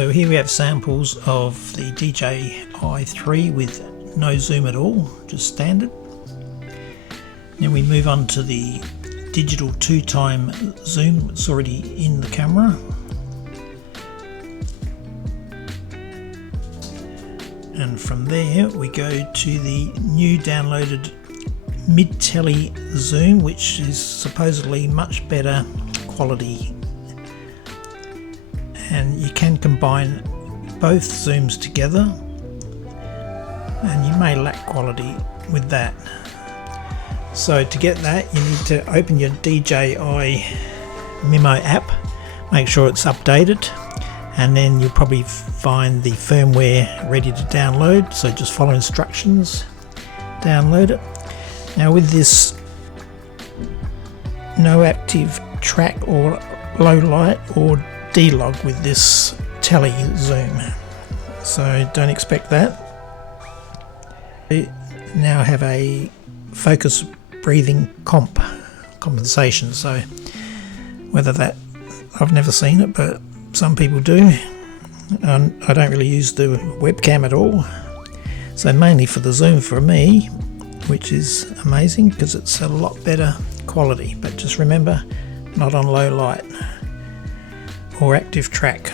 So here we have samples of the DJI 3 with no zoom at all, just standard. Then we move on to the digital 2x zoom. It's already in the camera. And from there we go to the new downloaded mid-tele zoom, which is supposedly much better quality, and you can combine both zooms together, and you may lack quality with that. So to get that, you need to open your DJI Memo app, make sure it's updated, and then you'll probably find the firmware ready to download. So just follow instructions, download it. Now with this, no active track or low light or D-log with this tele zoom, so don't expect that. We now have a focus breathing compensation, so whether that, I've never seen it, but some people do. I don't really use the webcam at all, so mainly for the zoom for me, which is amazing because it's a lot better quality. But just remember, not on low light or active track.